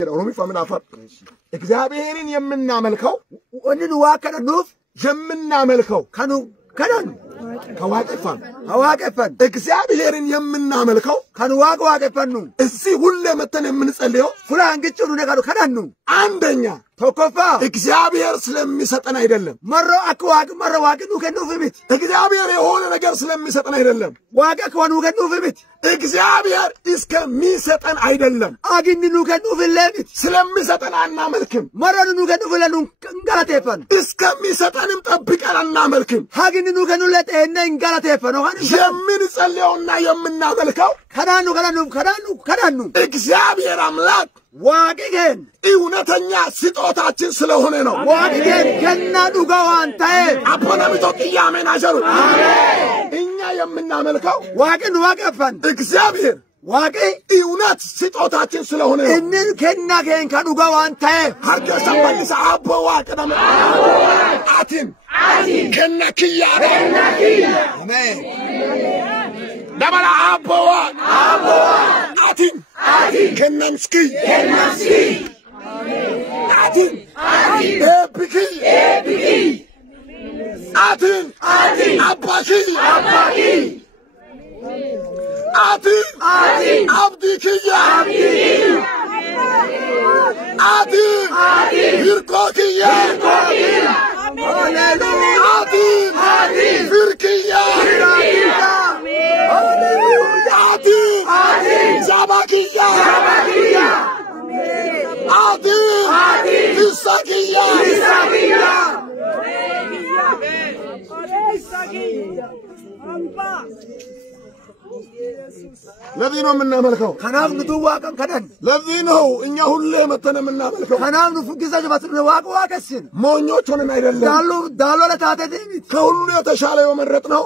ሮሚ ፈምን አፈር እግዚአብሔርን የምናመልከው ወንን ዋከነ ኑፍ የምናመልከው ከነን ከዋቀፈን እግዚአብሔርን የምናመልከው ከዋቀፈን ነው እዚህ ሁሌ መተን የምንጸልየው ፍራንግጭሩ ነገሩ ከነን አንደኛ ተኮፋ እግዚአብሔር ስለሚሰጠን አይደለም መሮ አክዋቅ መሮ ዋቅኑ ከኑፍብት እግዚአብሔር የሆነ ነገር ስለሚሰጠን አይደለም ዋቀ ከሆኑ ከኑፍብት እግዚአብሔር እስከሚሰጠን አይደለም አግንኑ ከኑፍለብት ስለሚሰጠን አናመልክም መሮኑ ከኑፍለኑ እንጋላቴፈን እስከሚሰጠንም ጠብቀን አናመልክም አግንኑ ከኑለተ እና እንጋላቴፈን ሆነ የምንጸልየውና የምናመልከው ከናኑ እግዚአብሔር አምላክ ዋቂገን እውነተኛ ስጦታችን ስለሆነ ነው ዋቂገን ከናዱ ጋዋንታዬ አፖናሚቶ ቅያሜን አጀሩ አሜን እኛ የምናመልከው ዋቀፈን እግዚአብሔር ዋቂ እውነት ስጦታችን ስለሆነ ነው እንን ከናገን ካዱ ጋዋንታዬ አርገሳ መልሳ አቦ ዋቀደም አቲም ከናኪያ አሜን دبلا أبوا أتين كنمسكي أتين بكي أتين أبكي أتين أبدكي أتين هيركوكي أتين فركي Zabakiya Adi Isakiya ለዚህነው የምናመልከው ከናፍ ንዱዋቀን ከደን ለዚህነው እኛ ሁሌ መተን የምናመልከው ከናፍ ንፍግዛጅ ባስነ ዋቀስን ሞኞች ሆነን አይደለም ዳሎ ለታተት ከሁሉ የተሻለ የመረጥነው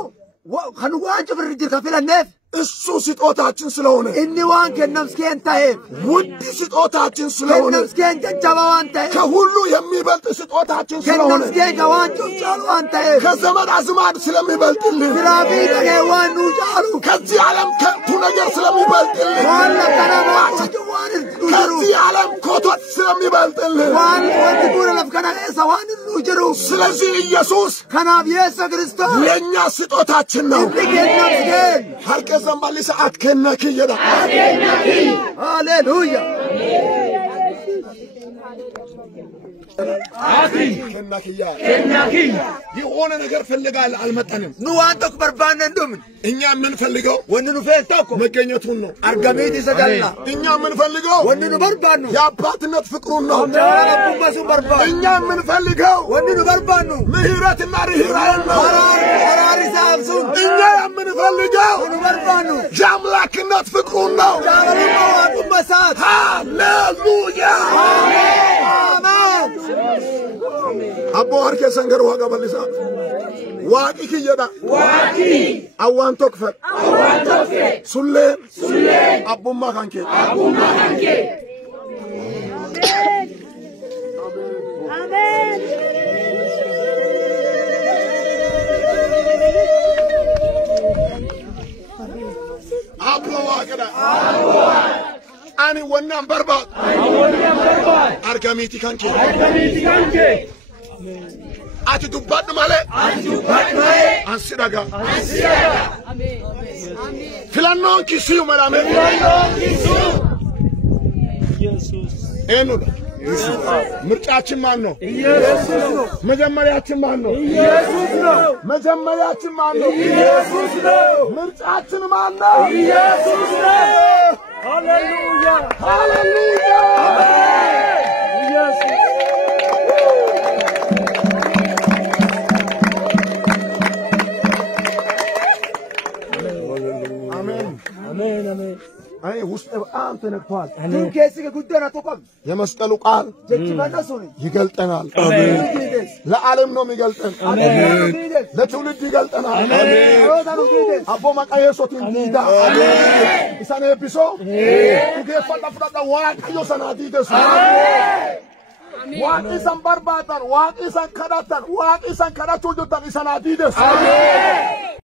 ከንዋንጭ ፍርጅ ከፍለነፍ እሱ ስጦታችን ስለሆነ እንዋን ከነምስከን ታሄብ ውድ ስጦታችን ስለሆነ ከነምስከን ጀጃባዋን ታሄብ ከሁሉ የሚበልጥ ስጦታችን ስለሆነ ከነምስከን ከዋንጩ ጫሉዋን ታሄብ ከዘመድ አዝማድ ስለሚበልጥልን ፍራፊ ተገዋኑ ጫሉ ከዚህ ዓለም ከንቱ ነገር ስለሚበልጥልን ዋን ለከናማጭዋን ከዚህ ዓለም ኮቶት ስለሚበልጥልን ዋን ወጥቁረ ለፍከና ሰዋን ኑጅሩ ስለዚህ ኢየሱስ ከናብ ኢየሱስ ክርስቶስ ለኛ ስጦታችን ነው ከነምስከን ሀልቀ زمالي ساعات كناكي يدا هاليلويا كناكي يقول نجر فلقال المتنم نو أنتك بربان ندومن إني من فلقو وننو فيتاكو مكينيتونو أرجميتي سجلنا إني من فلقو وننو بربانو يا باتنا تفكرونا إني من فلقو وننو بربانو مهيرات النار هيرانا فراري سامسون إني من فلقو وننو بربانو جاملا كنا تفكرونا جاملا واتو مسات هاليلويا آمين أبو هركي سنجر واقع باللسان واقي كي يدا واقي أوان تكفر سلين أبو ما كانكي آمين أبو واقع أنا ونام برباد أركميتي كانكي أتي دبّات ماله أنسيراغا فلانون كيسيو مرامي يسوس إنو مرچاچن مانو يسوس مجمرياچن مانو يسوس مجمرياچن مانو يسوس مرچاچن مانو يسوس هاليلويا هاليلويا يسوس آمين أي وسط أنت نقطع أنا كيسك قدنا تقام يا مسكلو قال جتبنا سوني يقلتنا آمين لا علم نوم يقلتنا آمين لا تولد يقلتنا آمين أبو ما كاي صوتين ديدا آمين إسانة بيسو كيف فلا واحد كيو سنة ديدا آمين واحد إسان بربادر واحد إسان كراتر واحد إسان كراتور جوتر إسانة ديدا آمين